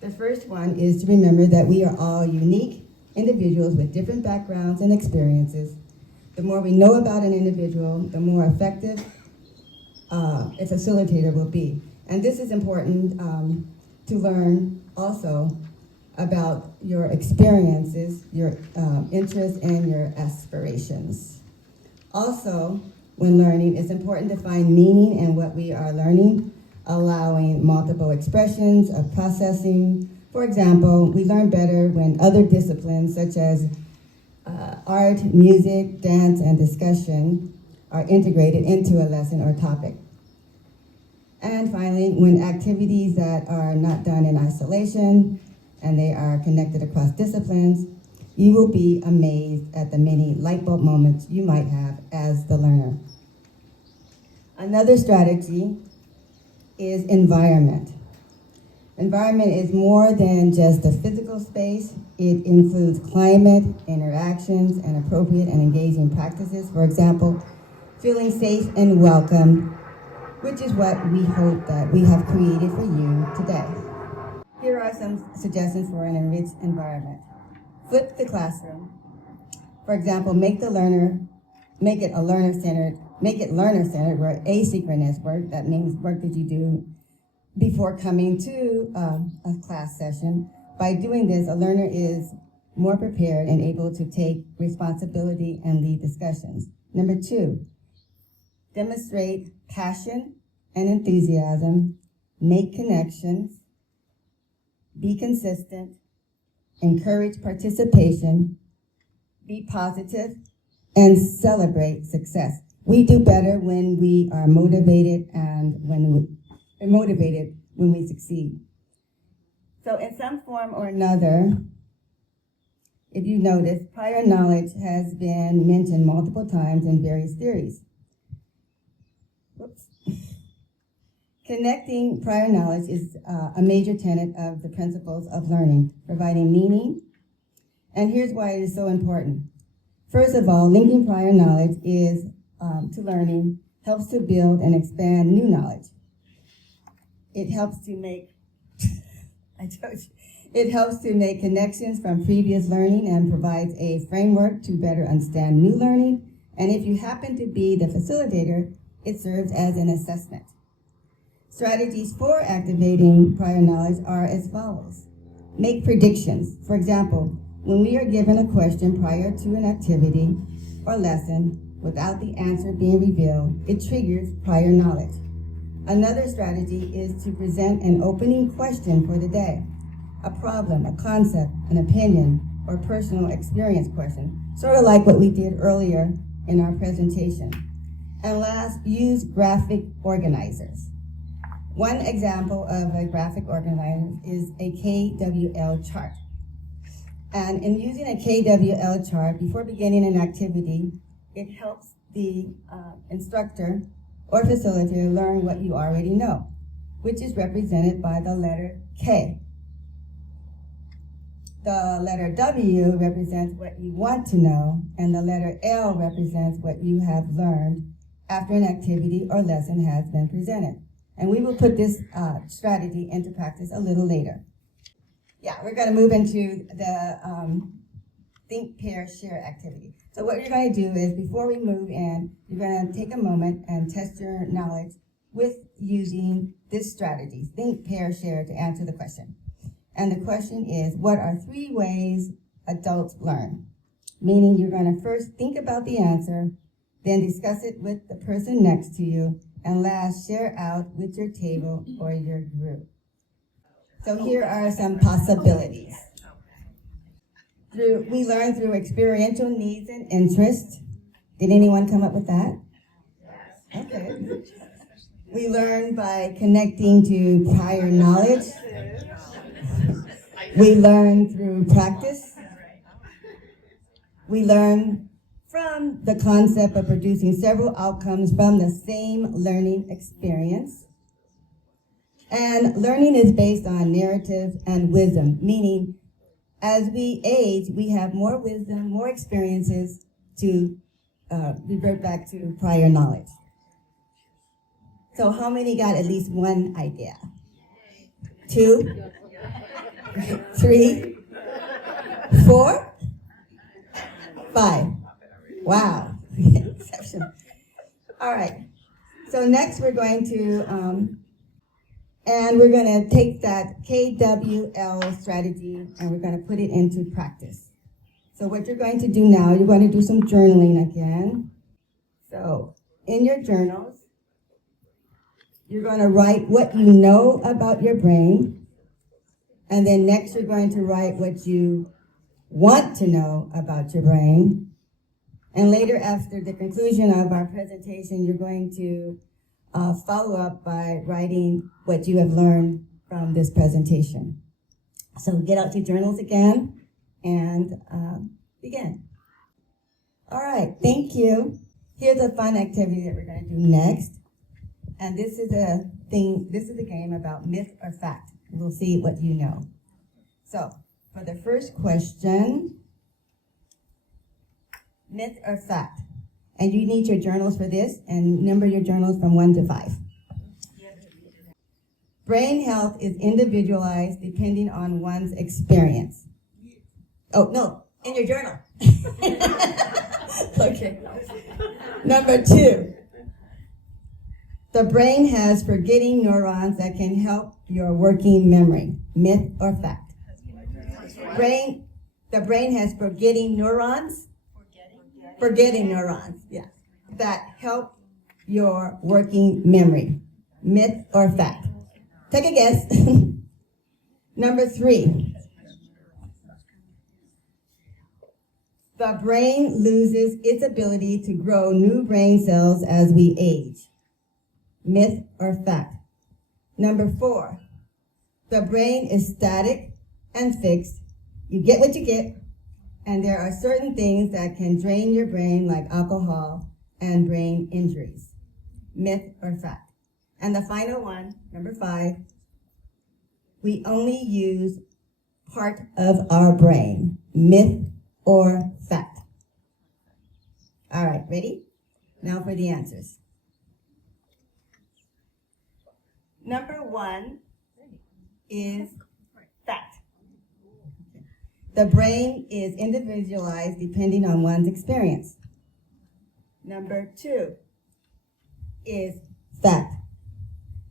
The first one is to remember that we are all unique individuals with different backgrounds and experiences. The more we know about an individual, the more effective a facilitator will be. And this is important to learn also about your experiences, your interests, and your aspirations. Also, when learning, it's important to find meaning in what we are learning, allowing multiple expressions of processing. For example, we learn better when other disciplines such as art, music, dance, and discussion are integrated into a lesson or topic. And finally, when activities that are not done in isolation and they are connected across disciplines, you will be amazed at the many light bulb moments you might have as the learner. Another strategy is environment. Environment is more than just a physical space. It includes climate, interactions, and appropriate and engaging practices. For example, feeling safe and welcome, which is what we hope that we have created for you today. Here are some suggestions for an enriched environment. Flip the classroom. For example, make it learner-centered where asynchronous work, that means work that you do before coming to a class session. By doing this, a learner is more prepared and able to take responsibility and lead discussions. Number 2, demonstrate passion and enthusiasm, make connections, be consistent, encourage participation, be positive, and celebrate success. We do better when we are motivated and when we succeed. So in some form or another, if you notice, prior knowledge has been mentioned multiple times in various theories. Whoops. Connecting prior knowledge is a major tenet of the principles of learning, providing meaning. And here's why it is so important. First of all, linking prior knowledge to learning helps to build and expand new knowledge. It helps to make connections from previous learning and provides a framework to better understand new learning. And if you happen to be the facilitator, it serves as an assessment. Strategies for activating prior knowledge are as follows. Make predictions. For example, when we are given a question prior to an activity or lesson without the answer being revealed, it triggers prior knowledge. Another strategy is to present an opening question for the day, a problem, a concept, an opinion, or personal experience question, sort of like what we did earlier in our presentation. And last, use graphic organizers. One example of a graphic organizer is a KWL chart. And in using a KWL chart before beginning an activity, it helps the instructor or facilitator learn what you already know, which is represented by the letter K. The letter W represents what you want to know, and the letter L represents what you have learned after an activity or lesson has been presented. And we will put this strategy into practice a little later. Yeah, we're going to move into the think, pair, share activity. So what you're going to do is, before we move in, you're going to take a moment and test your knowledge with using this strategy, think, pair, share, to answer the question. And the question is, what are 3 ways adults learn? Meaning you're going to first think about the answer, then discuss it with the person next to you, and last, share out with your table or your group. So here are some possibilities. We learn through experiential needs and interests. Did anyone come up with that? Okay. We learn by connecting to prior knowledge. We learn through practice. We learn from the concept of producing several outcomes from the same learning experience. And learning is based on narrative and wisdom, meaning as we age, we have more wisdom, more experiences to revert back to prior knowledge. So how many got at least one idea? 2? 3? 4? 5? Wow. Exceptional. All right. So next we're going to take that KWL strategy and we're going to put it into practice. So what you're going to do now, you're going to do some journaling again. So in your journals, you're going to write what you know about your brain. And then next you're going to write what you want to know about your brain. And later, after the conclusion of our presentation, you're going to follow up by writing what you have learned from this presentation. So get out your journals again and begin. All right, thank you. Here's a fun activity that we're going to do next. And this is a game about myth or fact. We'll see what you know. So for the first question, myth or fact? And you need your journals for this, and number your journals from 1 to 5. Brain health is individualized depending on one's experience. Oh, no, in your journal. Okay. Number 2, the brain has forgetting neurons that can help your working memory. Myth or fact? The brain has forgetting neurons. Forgetting neurons, yeah, that help your working memory. Myth or fact? Take a guess. Number 3, the brain loses its ability to grow new brain cells as we age. Myth or fact? Number 4, the brain is static and fixed. You get what you get. And there are certain things that can drain your brain, like alcohol and brain injuries. Myth or fact? And the final one, number 5, we only use part of our brain. Myth or fact? All right, ready? Now for the answers. Number 1 is fact. The brain is individualized depending on one's experience. Number 2 is fact.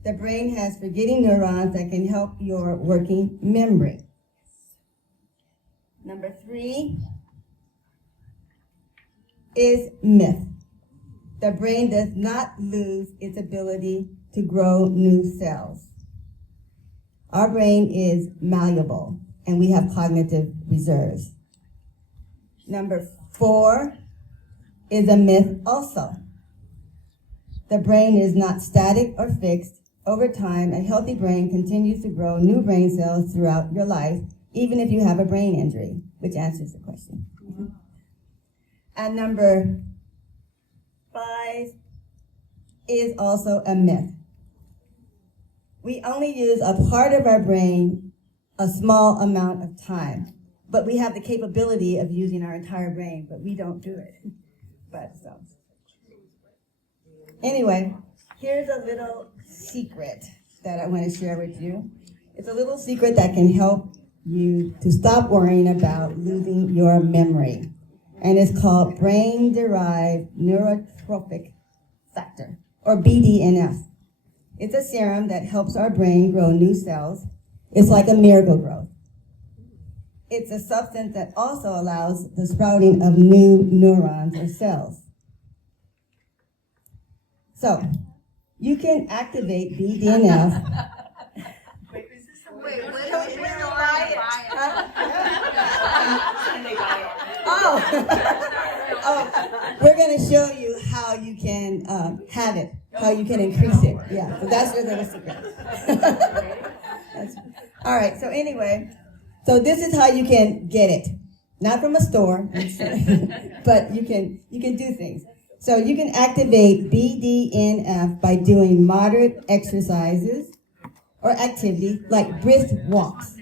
The brain has forgetting neurons that can help your working memory. Number 3 is myth. The brain does not lose its ability to grow new cells. Our brain is malleable, and we have cognitive reserves. Number 4 is a myth also. The brain is not static or fixed. Over time, a healthy brain continues to grow new brain cells throughout your life, even if you have a brain injury, which answers the question. And number 5 is also a myth. We only use a part of our brain a small amount of time, but we have the capability of using our entire brain, but we don't do it. Anyway, here's a little secret that I want to share with you. It's a little secret that can help you to stop worrying about losing your memory. And it's called brain-derived neurotrophic factor, or BDNF. It's a serum that helps our brain grow new cells. It's like a miracle growth. It's a substance that also allows the sprouting of new neurons or cells. So, you can activate BDNF. Oh, we're going to show you how you can have it, how you can increase it. Yeah, so that's your little secret. All right, so anyway, so this is how you can get it. Not from a store, but you can do things. So you can activate BDNF by doing moderate exercises or activity like brisk walks,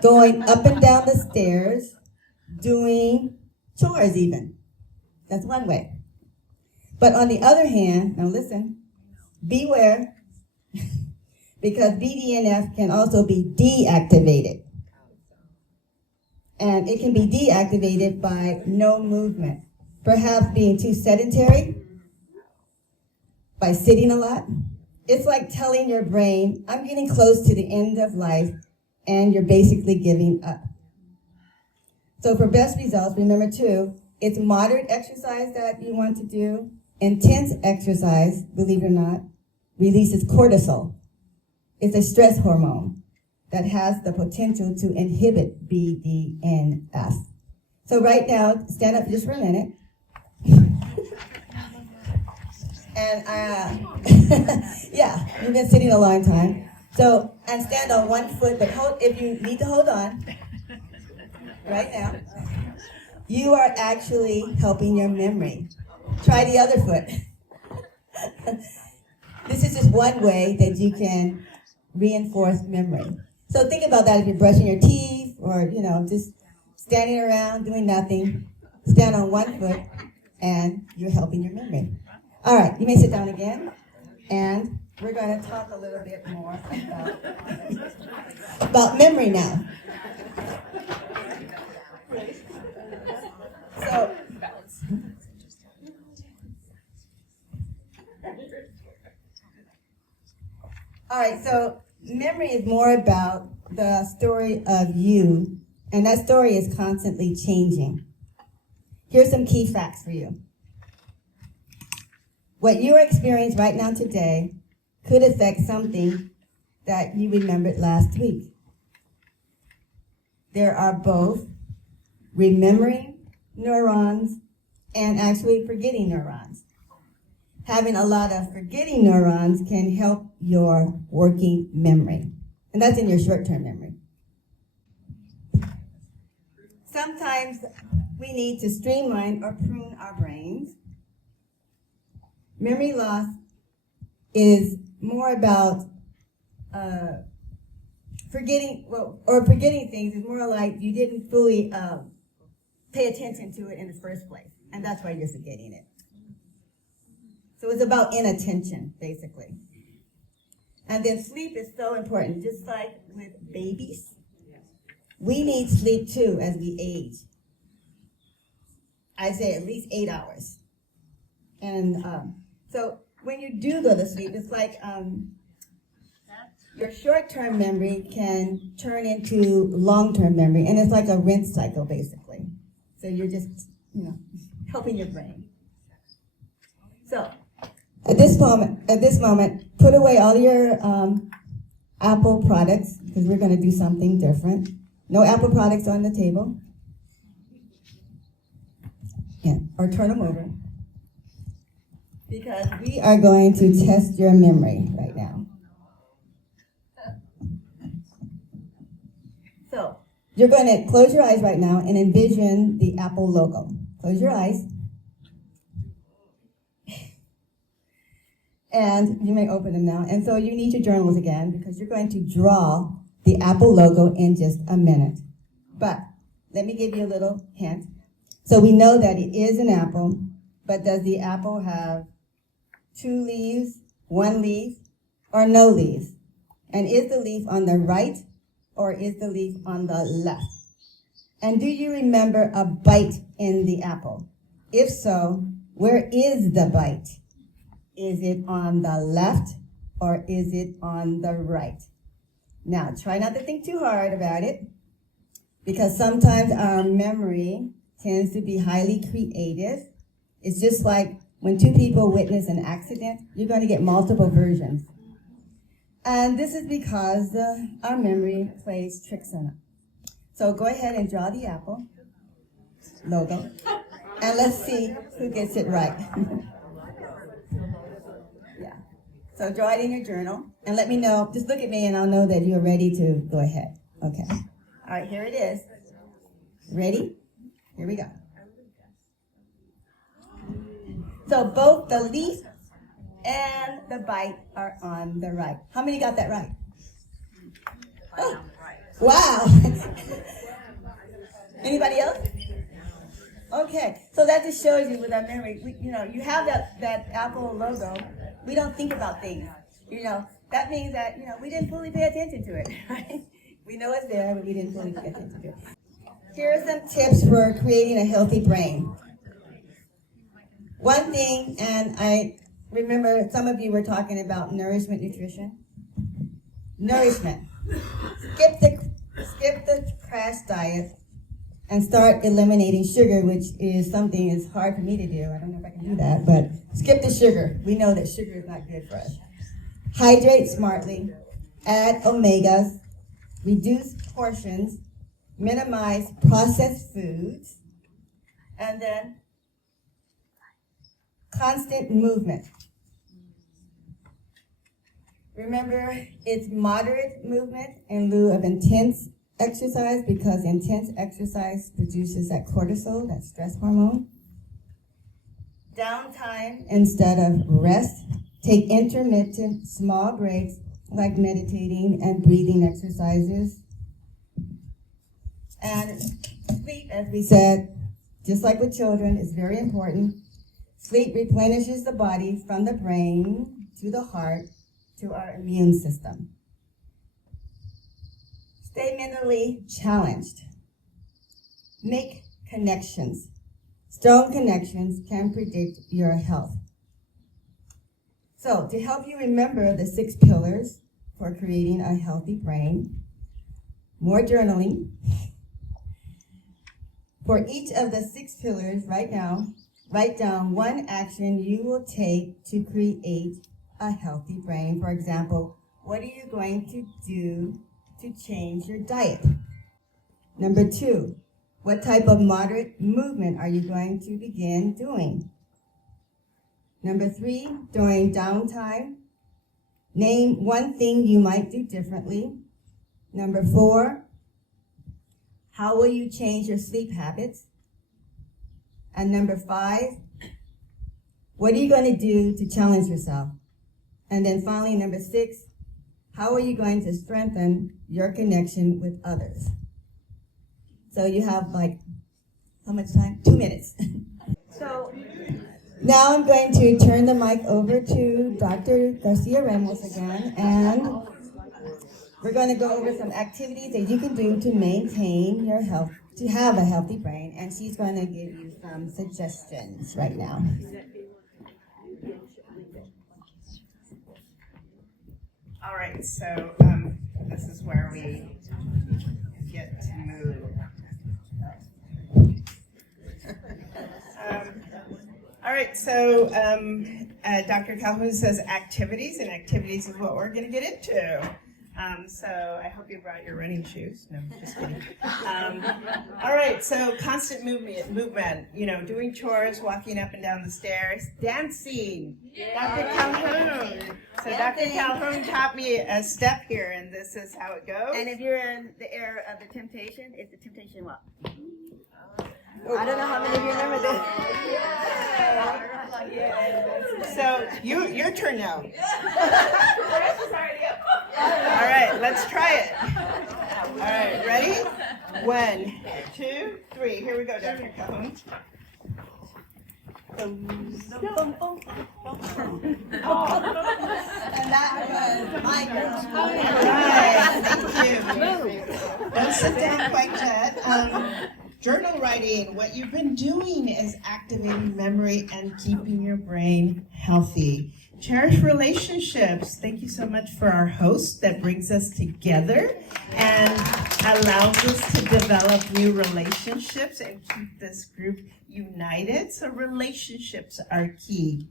going up and down the stairs, doing chores even. That's one way. But on the other hand, now listen, beware, because BDNF can also be deactivated. And it can be deactivated by no movement. Perhaps being too sedentary, by sitting a lot. It's like telling your brain, I'm getting close to the end of life, and you're basically giving up. So for best results, remember too, it's moderate exercise that you want to do. Intense exercise, believe it or not, releases cortisol. It's a stress hormone that has the potential to inhibit BDNF. So right now, stand up just for a minute. And yeah, you've been sitting a long time. So, and stand on one foot, but hold, if you need to hold on, right now, you are actually helping your memory. Try the other foot. This is just one way that you can reinforce memory. So think about that if you're brushing your teeth or, just standing around doing nothing. Stand on one foot and you're helping your memory. All right, you may sit down again, and we're going to talk a little bit more about memory now. So, all right, so memory is more about the story of you, and that story is constantly changing. Here's some key facts for you. What you are experiencing right now today could affect something that you remembered last week. There are both remembering neurons and actually forgetting neurons. Having a lot of forgetting neurons can help your working memory, and that's in your short-term memory. Sometimes we need to streamline or prune our brains. Memory loss is more about forgetting things. Is more like you didn't fully pay attention to it in the first place, and that's why you're forgetting it. So it's about inattention, basically. And then sleep is so important, just like with babies. We need sleep too as we age. I say at least 8 hours. And so when you do go to sleep, it's like your short-term memory can turn into long-term memory, and it's like a rinse cycle, basically. So you're just, helping your brain. So at this moment, put away all your Apple products, because we're going to do something different. No Apple products on the table. Yeah, or turn them over. Because we are going to test your memory right now. So, you're going to close your eyes right now and envision the Apple logo. Close your eyes. And you may open them now. And so you need your journals again, because you're going to draw the Apple logo in just a minute. But let me give you a little hint. So we know that it is an apple, but does the apple have 2 leaves, 1 leaf, or no leaves? And is the leaf on the right or is the leaf on the left? And do you remember a bite in the apple? If so, where is the bite? Is it on the left or is it on the right? Now, try not to think too hard about it, because sometimes our memory tends to be highly creative. It's just like when two people witness an accident, you're going to get multiple versions. And this is because our memory plays tricks on it. So go ahead and draw the apple logo, and let's see who gets it right. Yeah. So draw it in your journal, and let me know. Just look at me, and I'll know that you're ready to go ahead. Okay. All right, here it is. Ready? Here we go. So both the leaf and the bite are on the right. How many got that right? Oh, wow. Anybody else? Okay, so that just shows you with our memory, you have that Apple logo. We don't think about things, That means that, we didn't fully pay attention to it, right? We know it's there, but we didn't fully pay attention to it. Here are some tips for creating a healthy brain. One thing, and I remember some of you were talking about nourishment, nutrition. Nourishment. Skip the crash diet and start eliminating sugar, which is something that's hard for me to do. I don't know if I can do that, but skip the sugar. We know that sugar is not good for us. Hydrate smartly. Add omegas. Reduce portions. Minimize processed foods. And then constant movement. Remember, it's moderate movement in lieu of intense exercise, because intense exercise produces that cortisol, that stress hormone. Downtime instead of rest. Take intermittent small breaks like meditating and breathing exercises. And sleep, as we said, just like with children, is very important. Sleep replenishes the body from the brain to the heart to our immune system. Stay mentally challenged. Make connections. Strong connections can predict your health. So, to help you remember the 6 pillars for creating a healthy brain, more journaling. For each of the 6 pillars right now, write down one action you will take to create a healthy brain. For example, what are you going to do to change your diet? Number 2, what type of moderate movement are you going to begin doing? Number 3, during downtime, name one thing you might do differently. Number 4, how will you change your sleep habits? And number 5, what are you going to do to challenge yourself? And then finally, number 6, how are you going to strengthen your connection with others? So you have how much time? 2 minutes. So now I'm going to turn the mic over to Dr. Garcia Ramos again, and we're going to go over some activities that you can do to maintain your health, to have a healthy brain, and she's going to give you some suggestions right now. All right, so this is where we get to move. All right, so Dr. Calhoun says activities, and activities is what we're going to get into. So I hope you brought your running shoes. No, just kidding. All right, so constant movement, doing chores, walking up and down the stairs, dancing. Dr. Calhoun. So Dr. Calhoun taught me a step here, and this is how it goes. And if you're in the era of the temptation, it's the temptation walk. I don't know how many of you remember this. So your turn now. All right, let's try it. All right, ready? 1, 2, 3. Here we go, Dr. Calhoun. And that was my girl. Right, thank you. Don't sit down quite yet. Journal writing, what you've been doing is activating memory and keeping your brain healthy. Cherish relationships. Thank you so much for our host that brings us together and allows us to develop new relationships and keep this group united. So relationships are key.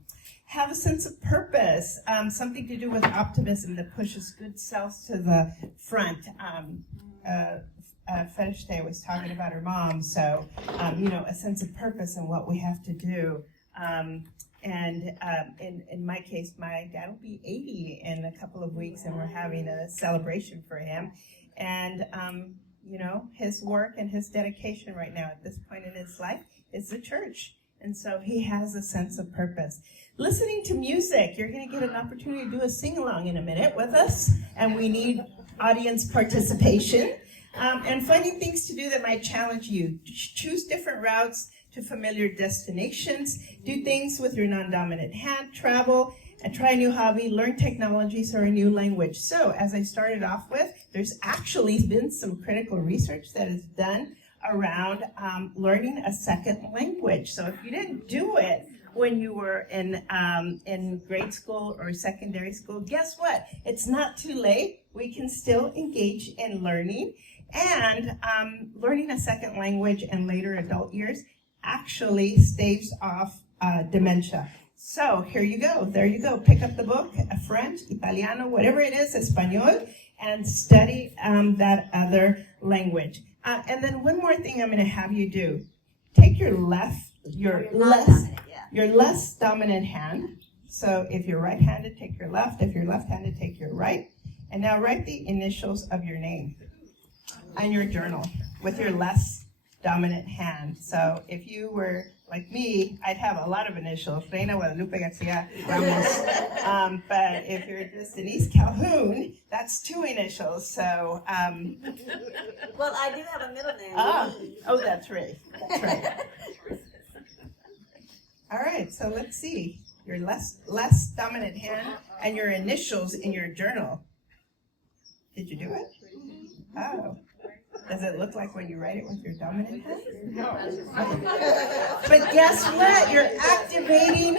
Have a sense of purpose, something to do with optimism that pushes good selves to the front. Fetish Day was talking about her mom, so a sense of purpose and what we have to do. In my case, my dad will be 80 in a couple of weeks, and we're having a celebration for him. And his work and his dedication right now at this point in his life is the church, and so he has a sense of purpose. Listening to music, you're going to get an opportunity to do a sing-along in a minute with us, and we need audience participation. And finding things to do that might challenge you. Choose different routes to familiar destinations. Do things with your non-dominant hand. Travel and try a new hobby. Learn technologies or a new language. So, as I started off with, there's actually been some critical research that is done around learning a second language. So, if you didn't do it when you were in grade school or secondary school, guess what? It's not too late. We can still engage in learning. And learning a second language in later adult years actually staves off dementia. So here you go. There you go. Pick up the book, French, Italiano, whatever it is, Espanol, and study that other language. And then one more thing I'm going to have you do. Take your less dominant hand. So if you're right-handed, take your left. If you're left-handed, take your right. And now write the initials of your name on your journal with your less dominant hand. So if you were like me, I'd have a lot of initials, Reina Guadalupe Garcia Ramos. But if you're just Denise Calhoun, that's 2 initials. So Well, I do have a middle name. Oh, that's right. That's right. All right, so let's see. Your less dominant hand and your initials in your journal. Did you do it? Oh. Does it look like when you write it with your dominant hand? No. But guess what? You're activating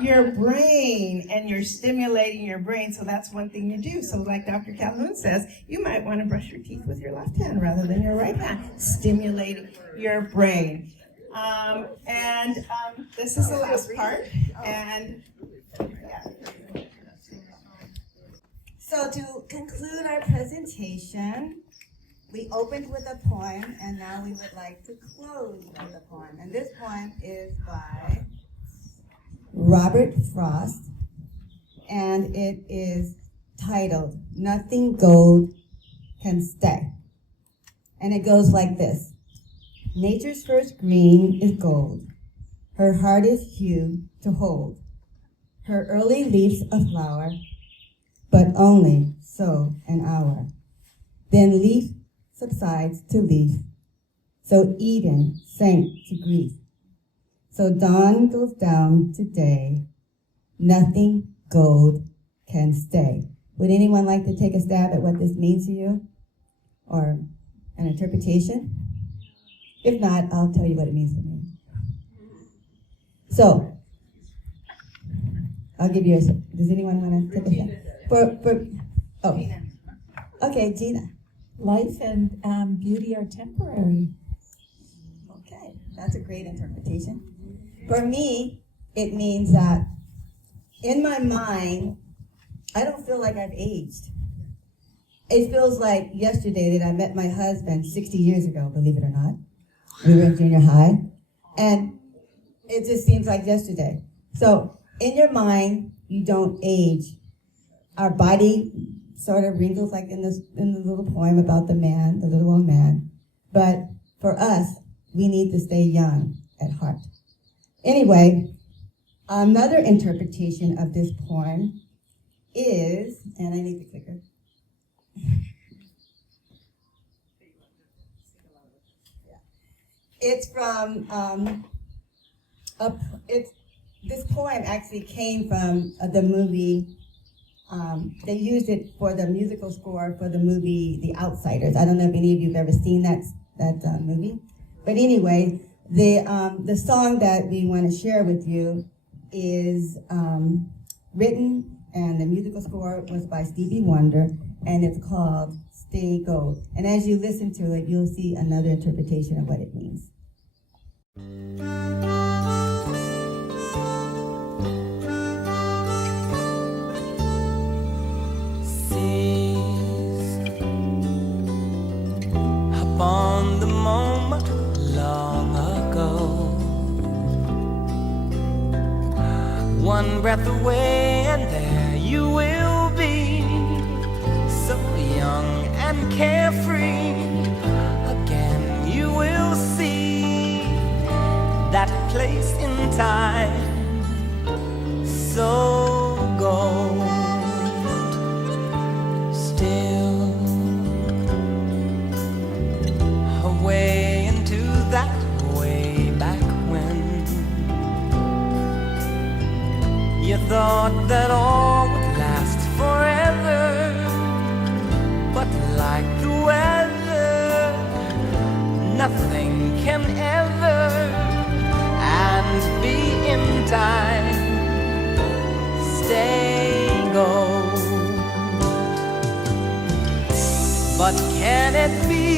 your brain and you're stimulating your brain. So that's one thing you do. So like Dr. Calhoun says, you might want to brush your teeth with your left hand rather than your right hand. Stimulating your brain. This is the last part. And yeah. So to conclude our presentation, we opened with a poem, and now we would like to close with a poem. And this poem is by Robert Frost, and it is titled, Nothing Gold Can Stay. And it goes like this. Nature's first green is gold. Her heart is hue to hold. Her early leaves a flower, but only so an hour. Then leaf subsides to leaf. So Eden sank to grief. So dawn goes down to day. Nothing gold can stay. Would anyone like to take a stab at what this means to you? Or an interpretation? If not, I'll tell you what it means to me. So, I'll give you a, does anyone want to take a stab? Okay, Gina. Life and beauty are temporary. Okay, that's a great interpretation. For me, it means that in my mind, I don't feel like I've aged. It feels like yesterday that I met my husband 60 years ago, believe it or not. We were in junior high, and it just seems like yesterday. So in your mind, you don't age. Our body sort of wrinkles, like in the little poem about the man, the little old man. But for us, we need to stay young at heart. Anyway, another interpretation of this poem is, and I need the clicker. It's from this poem actually came from the movie. They used it for the musical score for the movie The Outsiders. I don't know if any of you have ever seen that movie. But anyway, the song that we want to share with you is written, and the musical score was by Stevie Wonder, and it's called Stay Gold. And as you listen to it, you'll see another interpretation of what it means. Upon the moment long ago, one breath away and there you will be, so young and carefree. Again you will see that place in time, so gold. Still way into that way back when you thought that all would last forever, but like the weather, nothing can ever and be in time stay gold. But can it be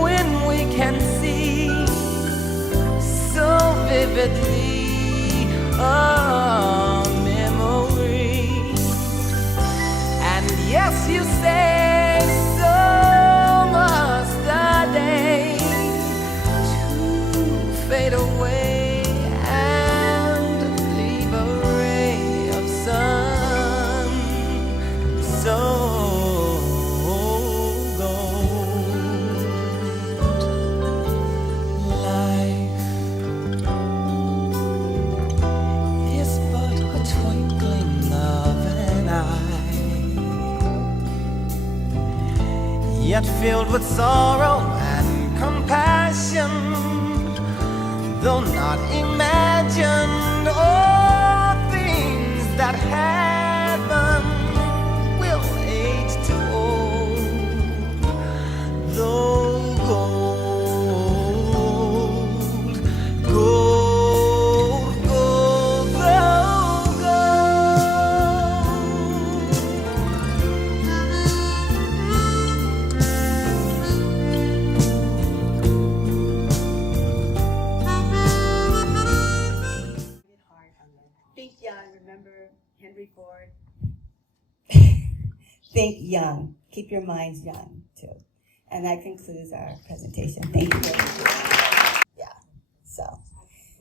when we can see so vividly a memory? And yes, you say so must the day to fade away and leave a ray of sun so yet filled with sorrow and compassion, though not imagined, all things that happen will age to old, though gold, gold, gold, though Think young, remember Henry Ford? Think young. Keep your minds young, too. And that concludes our presentation. Thank you. Yeah,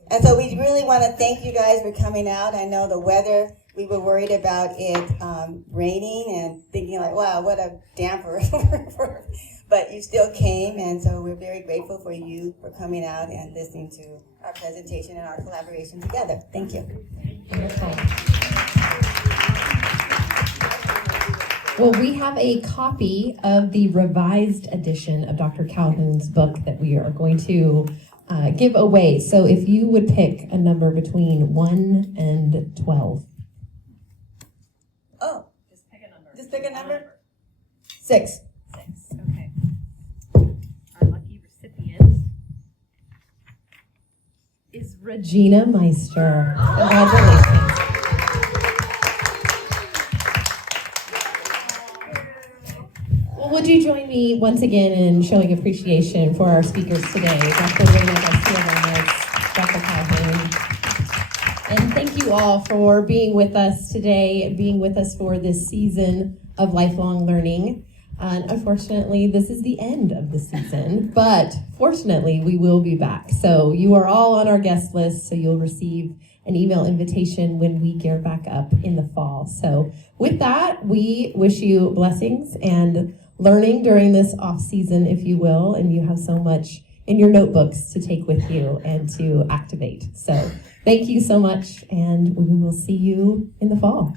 and so we really want to thank you guys for coming out. I know the weather, we were worried about it raining and thinking like, wow, what a damper. But you still came, and so we're very grateful for you for coming out and listening to our presentation and our collaboration together. Thank you. Wonderful. Well, we have a copy of the revised edition of Dr. Calhoun's book that we are going to give away. So if you would pick a number between 1 and 12. Oh, Just pick a number. just pick a number? 6. 6. Okay. Our lucky recipient Is Regina Meister. Congratulations. Well, would you join me once again in showing appreciation for our speakers today, Dr. Reina Garcia-Gomez, Dr. Calhoun. And thank you all for being with us today, being with us for this season of lifelong learning. And unfortunately, this is the end of the season, but fortunately, we will be back. So you are all on our guest list, so you'll receive an email invitation when we gear back up in the fall. So with that, we wish you blessings and learning during this off season, if you will, and you have so much in your notebooks to take with you and to activate. So thank you so much, and we will see you in the fall.